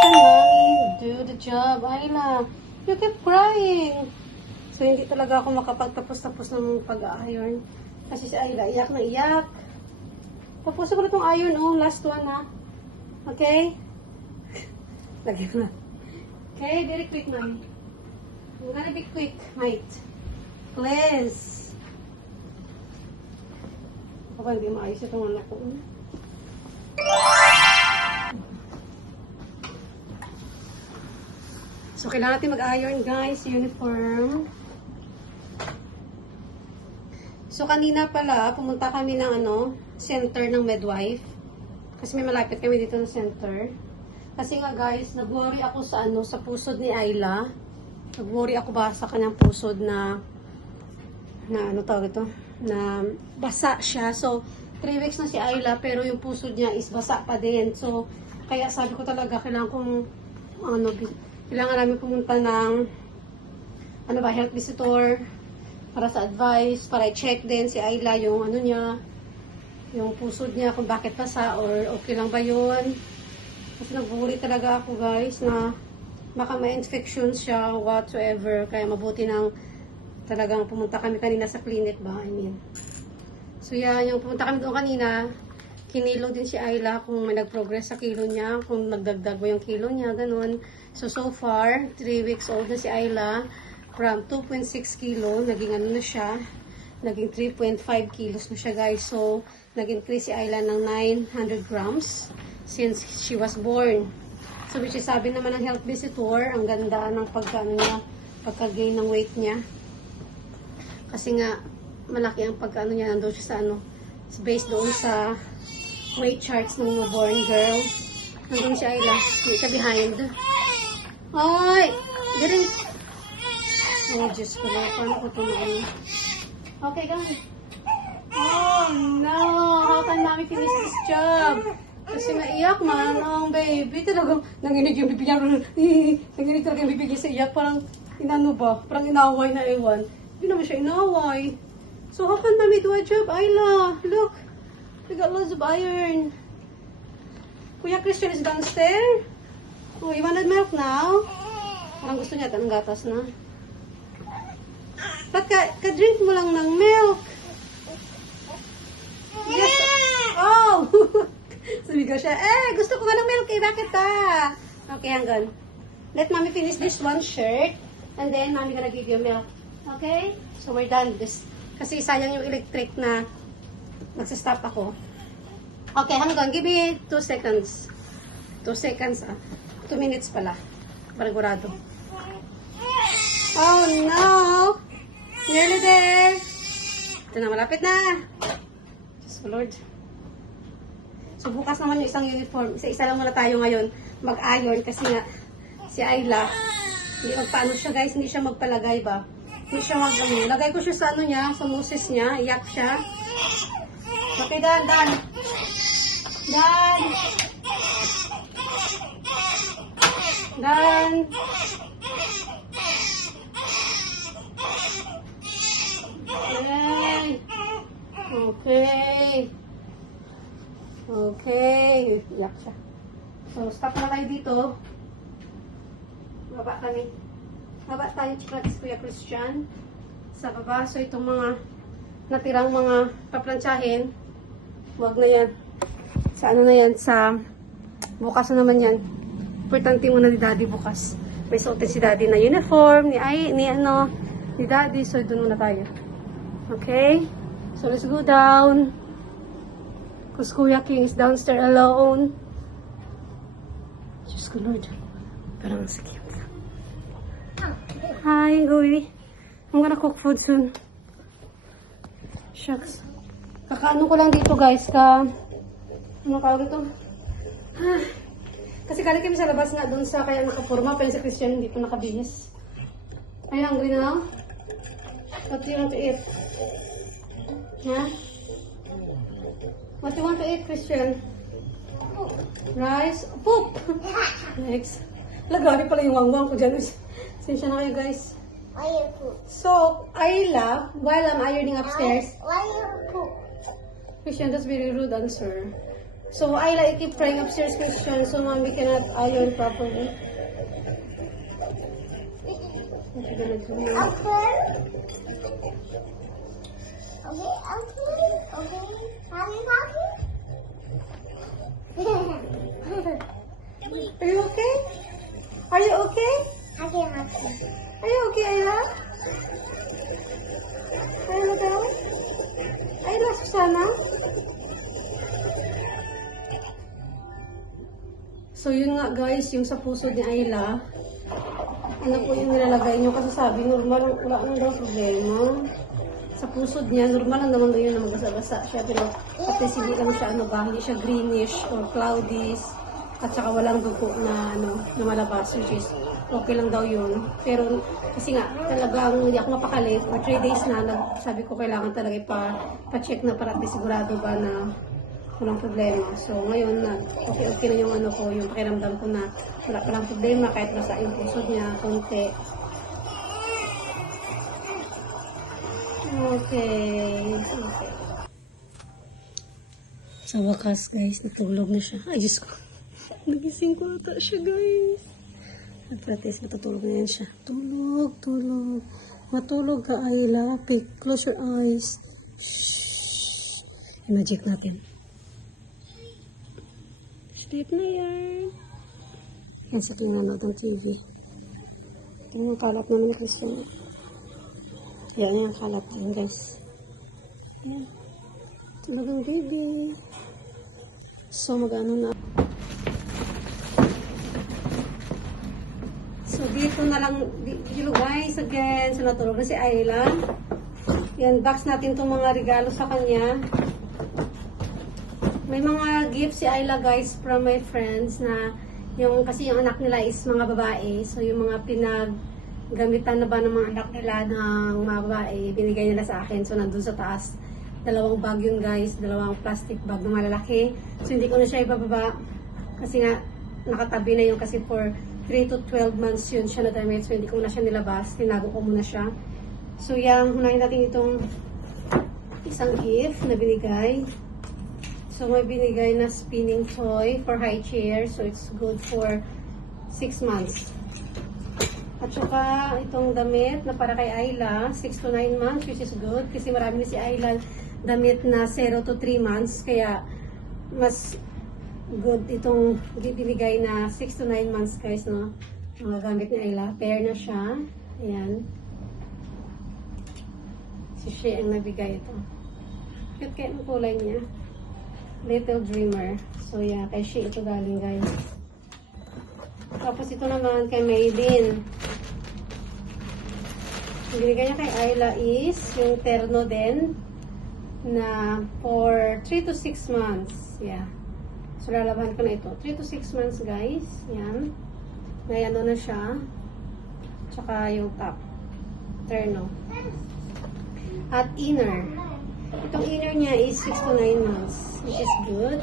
can mommy do the job? Ayla, you keep crying. So, hindi talaga ako makapagtapos-tapos ng pag-iron. Kasi si Ayla, iyak na iyak. Tapusin ko na itong iron, oh. Last one, ha. Okay? Lagyan ko na. Okay, very quick, mommy. I'm gonna be quick, mate. Please. Baka hindi maayos itong anak ko. So, kailangan natin mag-iron, guys. Uniform. So, kanina pala, pumunta kami ng center ng midwife. Kasi may malapit kami dito ng center. Kasi nga, guys, nag-worry ako sa sa pusod ni Ayla. Nag-worry ako ba sa kanyang pusod na tawag ito? Na basa siya. So, 3 weeks na si Ayla, pero yung pusod niya is basa pa din. So, kaya sabi ko talaga, kailangan kong, kailangan namin pumunta ng, health visitor, para sa advice, para i-check din si Ayla yung niya, yung pusod niya, kung bakit basa, or okay lang ba yun. Kasi nag-worry talaga ako, guys, na baka may infection siya, whatsoever. Kaya mabuti nang talagang pumunta kami kanina sa clinic ba, So, yan, yung pumunta kami doon kanina, kinilo din si Ayla kung may nag-progress sa kilo niya, kung nagdagdag ba yung kilo niya, ganun. So far, 3 weeks old na si Ayla, from 2.6 kilo, naging na siya, naging 3.5 kilos na siya, guys. So, nag-increase si Ayla ng 900 grams since she was born. So, which is sabi naman ng health visitor, ang ganda ng pagka-gain ng weight niya. Kasi nga, malaki ang niya, nandoon siya sa based doon sa weight charts ng newborn girl. Nandun si Ayla, hindi siya behind. Ay! Galing! Oh, Diyos ko na, paano ko ito Okay, guys. Oh, no! How can mommy finish this job? Kasi naiyak man ang baby. Talagang nanginig yung bibig niya. Nanginig talaga yung bibig niya sa iyak. Parang, parang inaway na ewan. Hindi naman siya inaway. So, how can mommy do a job? Ayla, look. We got loads of iron. Kuya Christian is downstairs. Oh, you wanted milk now? Parang gusto niya ng gatas na. Ba't ka-drink mo lang ng milk? Yes. Oh! Sumigaw siya. Gusto ko nga ng milk eh. Bakit ba? Okay, hanggang. Let mommy finish this one shirt. And then, mommy gonna give you milk. Okay? So, we're done this. Kasi sayang yung electric na nagsistop ako. Okay, hanggang. Give me 2 seconds. 2 seconds, 2 minutes pala. Parigurado. Oh, no! Nearly there! Ito na, malapit na! Diyos ko, Lord. So, bukas naman yung isang uniform. Isa-isa lang muna tayo ngayon mag-iron kasi nga si Ayla, hindi magpaano siya, guys. Hindi siya magpalagay ba? Hindi siya lagay ko siya sa niya, sa noses niya. Iyak siya. Okay, Dan. Dan! Okay. Iyak siya. So, stop na tayo dito. Baba tayo, Kuya Christian. Sa baba. So, itong mga natirang mga paplantsahin, huwag na yan. Sa na yan? Sa bukas na naman yan. Importante muna ni Daddy bukas. May suotin si Daddy na uniform, ni Daddy. So, doon muna tayo. Okay? So, let's go down. Because Kuya King is downstairs alone. Diyos ko, Lord. Parang sakit. Hi, Goy. I'm gonna cook food soon. Shucks. Kakaano ko lang dito, guys. Ano tawag ito? Kasi kali kami sa labas nga doon sa kaya nakapurma. Pero sa Christian hindi pa nakabihis. Are you hungry now? What do you want to eat? Huh? What do you want to eat, Christian? Rice? Poop! Next. Lagari pala yung wangwang ko dyan. Sinsya na kayo, guys. Why you poop? So, Ayla, while I'm ironing upstairs. Why you poop? Christian, that's very rude answer. So, Ayla, I keep trying upstairs question, so mommy cannot iron properly. What you gonna do now? Okay. Happy, Are you okay? Are you okay? happy. Are you okay, Ayla? Ayla daw? Ayla, Susana? So, yun nga guys, yung sa puso ni Ayla, ano po yung nilalagay nyo? Kasi sabi, normal, wala nang daw problema. Sa pusod niya, normal lang naman daw yun na magbasa-basa siya. Pero, at least hindi lang siya, ano ba, hindi siya greenish or cloudies. At saka walang dugo na, na malabas, which is okay lang daw yun. Pero, kasi nga, talagang hindi ako mapakali. For 3 days na, sabi ko kailangan talaga pa-check na para at least sigurado ba na walang problema. So, ngayon na, okay na yung ano ko, yung pakiramdam ko na wala palang problema kahit basa yung pusod niya, konti. Okay. Sa wakas, guys, natulog na siya. Ay, Diyos ko. Nagising ko ata siya, guys. At least matutulog na yan siya. Tulog. Matulog ka, Ayla. Close your eyes. Shhh. I-magic natin. Sleep na yan. Yan sa kinanood ng TV. Tingnan yung kalap na naman, Christian. Yan yung kalap din, guys. Yan. Talagang baby. So, mag-ano na. So, dito na lang, dito guys, again. So, natulog na si Ayla. Yan, box natin itong mga regalo sa kanya. May mga gifts si Ayla guys from my friends na kasi yung anak nila is mga babae. So yung mga gamitan na ba ng mga anak nila ng mga babae, binigay nila sa akin. So nandun sa taas, 2 bag yun guys, 2 plastic bag na malalaki. So hindi ko na siya ibababa kasi nga nakatabi na yun kasi for 3 to 12 months yun siya na damit. So hindi ko na siya nilabas, tinago ko muna siya. So yan, hunahin natin itong isang gift na binigay. So, may binigay na spinning toy for high chair. So, it's good for 6 months. At saka, itong damit na para kay Ayla, 6 to 9 months, which is good. Kasi marami na si Ayla damit na 0 to 3 months. Kaya, mas good itong binigay na 6 to 9 months, guys, no? Mga gamit ni Ayla. Pair na siya. Ayan. Si Shea ang nabigay ito. Cute kaya ang kulay niya. Little Dreamer. So, yeah, kay Shea ito galing, guys. Tapos, ito naman kay Maylin. Yung binigay niya kay Ayla is yung terno din na for 3 to 6 months. Yeah. So, lalaban ko na ito. 3 to 6 months, guys. Yan. Ngayon na siya. Tsaka yung top. Terno. At inner. Itong inner niya is 6 to 9 months, which is good.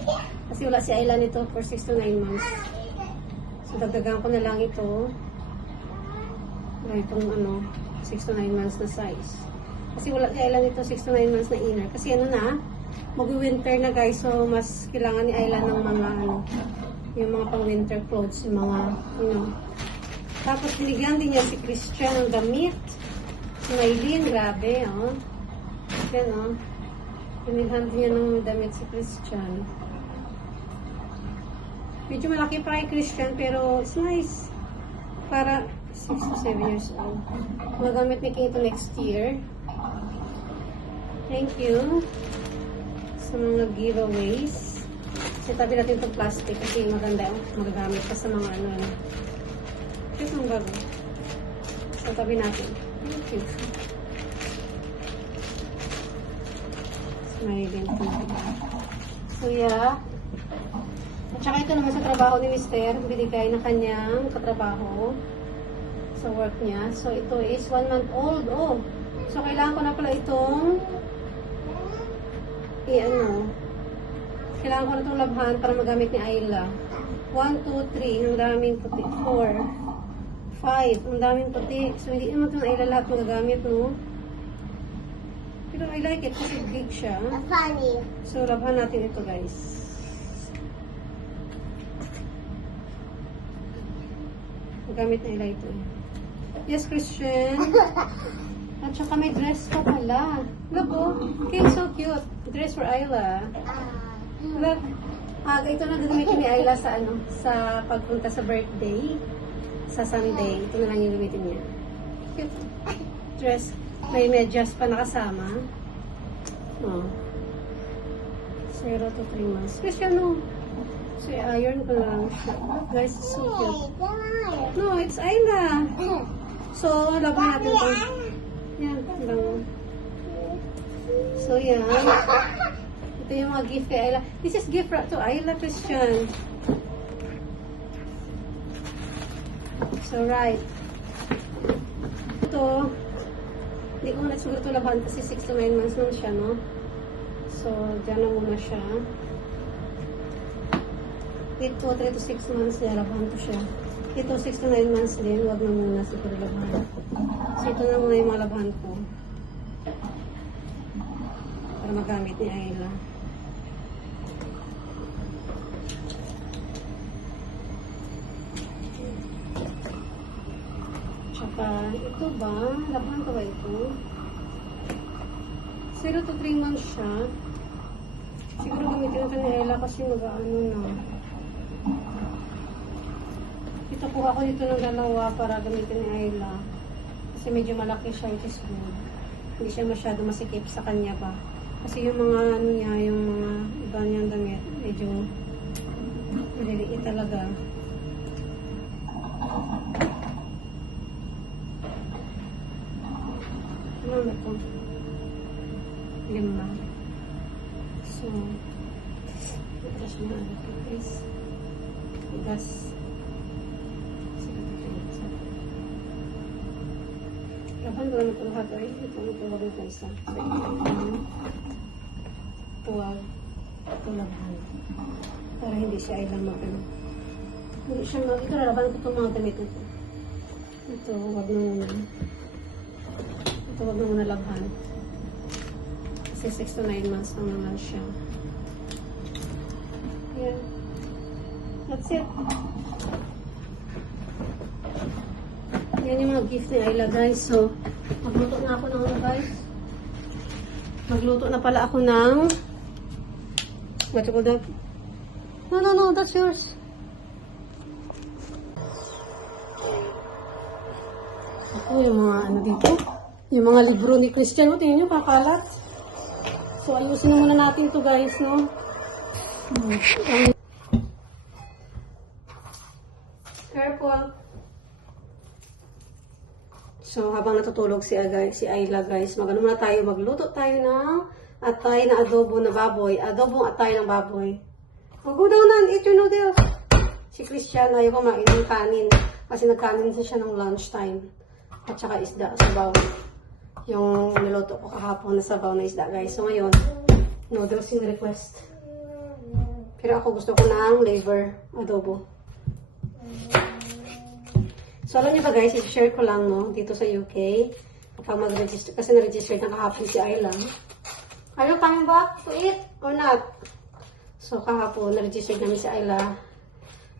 Kasi wala si Ayla nito for 6 to 9 months. So, dagdagan ko na lang ito. Itong 6 to 9 months na size. Kasi wala si Ayla nito 6 to 9 months na inner. Kasi mag-winter na guys. So, mas kailangan ni Ayla ng mga, yung mga pang-winter clothes. Yung mga, Tapos, binigyan din niya si Christian ng damit. Si Maylin, grabe, Yan, Pinilhan din niya ng damit si Christian. Medyo malaki pa kay Christian, pero it's nice. Para 6 to 7 years old. Magamit ni King ito next year. Thank you sa mga giveaways. Kasi tabi natin itong plastic kasi maganda yung magagamit pa sa mga Cute ang bago. So, tabi natin. Thank you. Maylin. So, yeah. At saka ito naman sa trabaho ni Mr. Binigay na kanyang katrabaho sa work niya. So, ito is 1 month old. So, kailangan ko na pala itong kailangan ko na itong labhan para magamit ni Ayla. 1, 2, 3. Ang daming puti. 4, 5. Ang daming puti. So, hindi naman itong Ayla lahat magagamit, no? Pero I like it kasi big siya. Funny. So, labhan natin ito, guys. Gamit na ila ito. Yes, Christian. At saka may dress pa pala. Look, oh. Okay, so cute. Dress for Ayla. Look. Ito na gagamitin ni Ayla sa sa pagpunta sa birthday. Sa Sunday. Ito na lang yung gamitin niya. Cute. Dress. May medyas pa nakasama. Oh. 0 to 3 months. Christian, no. So, iron ko lang. Guys, it's so cute. No, it's Ayla. So, laban natin ito. Yan, lang. So, yan. Ito yung mga gift kay Ayla. This is gift to Ayla, Christian. So, right. Ito, hindi ko na siguro ito laban kasi 6 to 9 months lang siya, no? So, dyan na muna siya. Ito, 3 to 6 months niya, laban to siya. Ito, 6 to 9 months din, huwag na muna siguro laban. So, ito na muna yung mga laban ko. Para magamit ni Ayla. Tsaka, ito ba? Laban ko ba ito? 0 to 3 months siya. Siguro gamitin ito ni Ayla kasi mag-ano na. Ito kuha ko dito ng dalawa para gamitin ni Ayla. Kasi medyo malaki siya, it is good. Hindi siya masyado masikip sa kanya pa. Kasi yung mga ano niya, yung mga iba niyang damit, medyo maliliit talaga. Ano na ito? 5. So, ito siya na ano ito, guys. Gas. Laban ko na ito lahat ay. Ito wag na isa. Tuwag. Ito laban. Para hindi siya ay lamag. Hindi siya mag... Ito laban ko itong mga damit ito. Ito wag na muna. Ito wag na muna laban. Kasi 6 to 9 months lang naman siya. Yeah. That's it. Yan yung mga gift ni Ayla, guys. So, magluto na ako ng ano, guys. Magluto na pala ako ng... What you call that? No, that's yours. Ako, yung mga ano dito. Yung mga libro ni Christian. O, tingnan nyo, kakalat. So, ayusin muna natin to guys, no? Careful. So, habang natutulog si Ayla, guys, magano muna tayo, magluto tayo ng atay na adobo na baboy. Adobong atay ng baboy. Go down and eat your noodles. Si Christian, ayaw kumain ng kanin. Kasi nagkanin siya ng lunchtime. At saka isda, sabaw. Yung niluto ko kahapon na sabaw na isda, guys. So, ngayon, noodles yung request. Pero ako gusto ko ng liver adobo. So, alam niyo ba guys, i-share ko lang, no, dito sa UK. Kapag mag-register, kasi na-register na kahapon si Ayla. Are you coming back to eat or not? So, kahapon, na-register namin si Ayla.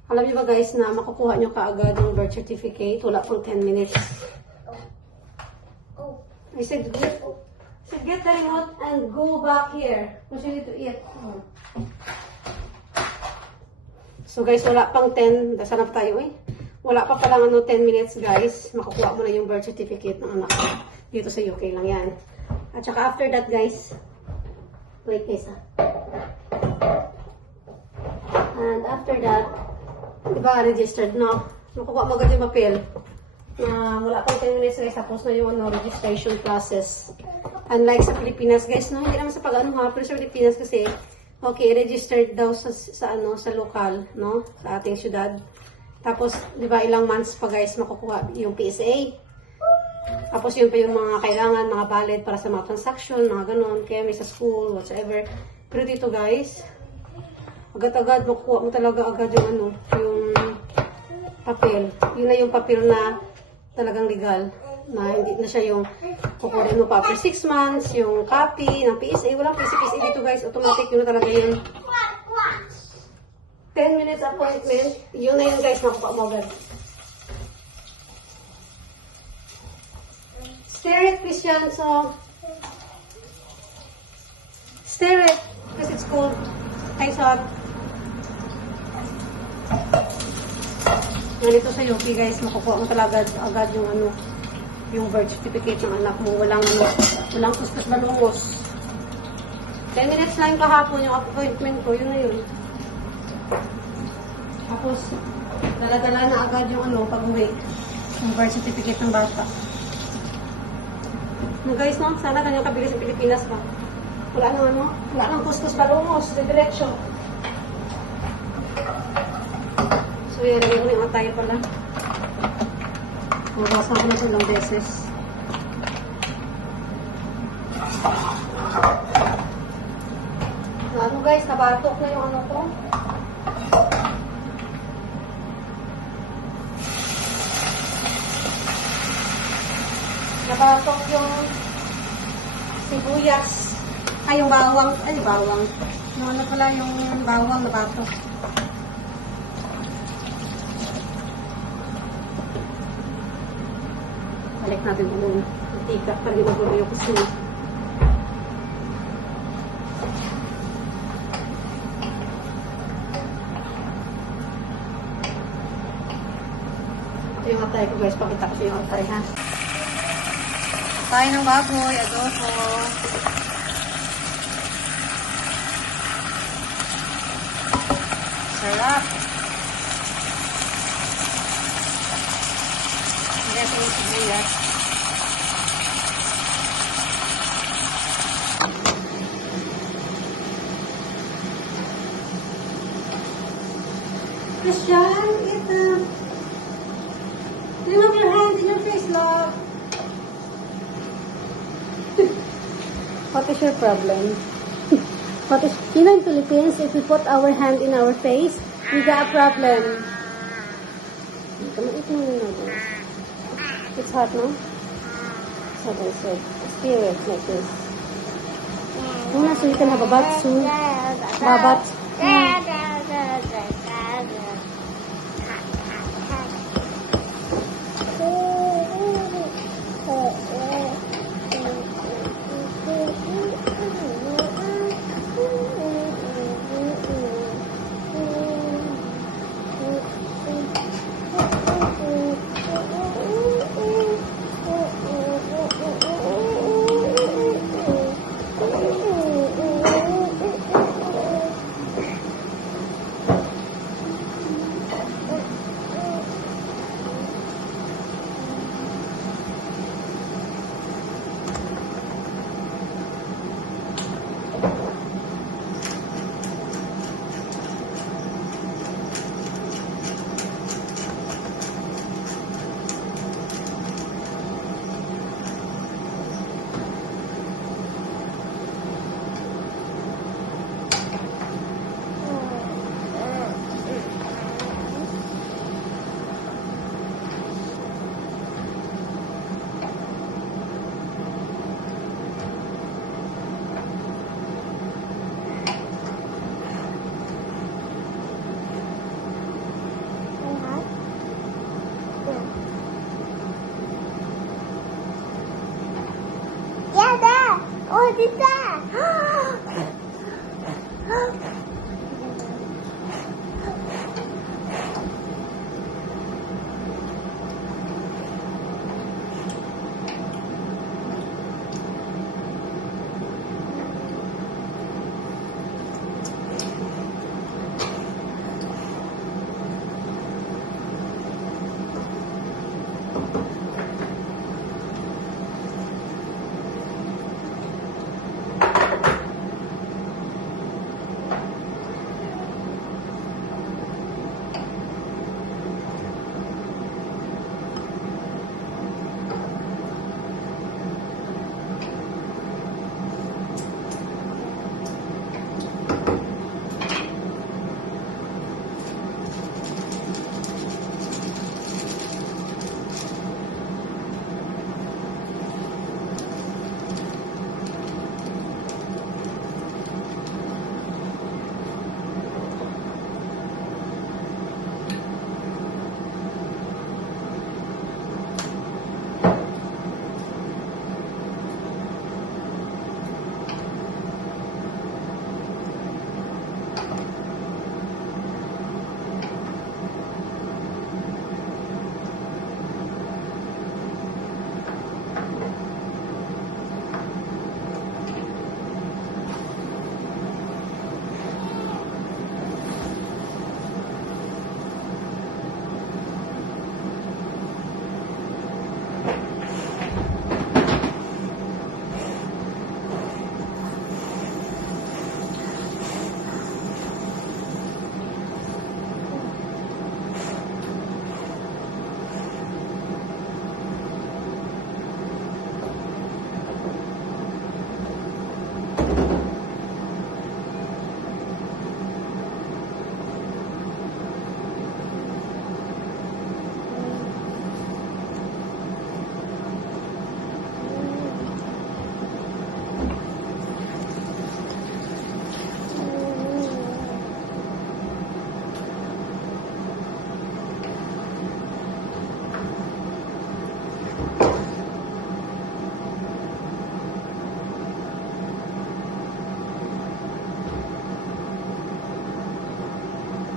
Alam niyo ba guys, na makukuha niyo kaagad yung birth certificate. Wala pang 10 minutes. I said, get the remote and go back here. Because you need to eat. So guys, wala pang 10. Dasanap tayo eh. Wala pa palang 10 minutes guys. Makukuha mo na yung birth certificate ng anak ko. Dito sa UK lang yan. At saka after that guys, wait guys ha. And after that, diba registered no? Makukuha mo agad yung papel. Wala pang 10 minutes guys, tapos na yung registration process. Unlike sa Pilipinas guys, no? Hindi naman sa pag-ano ha, pero sa Pilipinas kasi, okay, registered daw sa local, no? Sa ating syudad. Tapos, di ba, ilang months pa guys makukuha yung PSA. Tapos yun pa yung mga kailangan, mga valid para sa mga transaction, mga ganon, kaya may sa school, whatsoever. Pero dito guys, agad-agad makukuha mo talaga agad yung yung papel. Yun na yung papel na talagang legal, na hindi na siya yung kukunin mo pa after 6 months, yung copy ng PSA, walang PSA dito guys, automatic yun na talaga yun. 10 minutes appointment, yun na yun guys, makukuha mo agad. Stare it, Christian. So, stare it. Because it's cold. Ay, hot. Ganito sa UP, guys. Makukuha mo talaga agad yung ano, yung birth certificate ng anak mo. Walang kuskus balungos. 10 minutes lang kahapon yung appointment ko. Yun na yun. Tapos, dala-dala na agad yung ano, pag-uwi. Yung birth certificate ng bata. No, guys, no? Sana ganyan kabilis sa Pilipinas ba? Wala nang kuskus balungos. Diretso. So, yan. Lagay ko na yung atay pala. Mabawasan ko na ito ilang beses. Ano guys, nabatok na yung ano ko. Nabatok yung sibuyas. Ay, yung bawang. Ay, bawang. Yung ano pala, yung bawang nabatok. Balik natin yung mantika para di magulo yung kusina. Ito yung atay ko guys. Pakita ko yung atay ha. Atay ng baboy, adobo. Sarap. Ito yung sibuyas. Christian, eat them. Clean up your hands in your face, love. What is your problem? You know in Philippines, if we put our hand in our face, we got a problem. Come on, eat mo muna. It's hot, no? So I said, stir it like this. No, so you can have a bath soon. Babat. Yeah, there. Oh, it's there.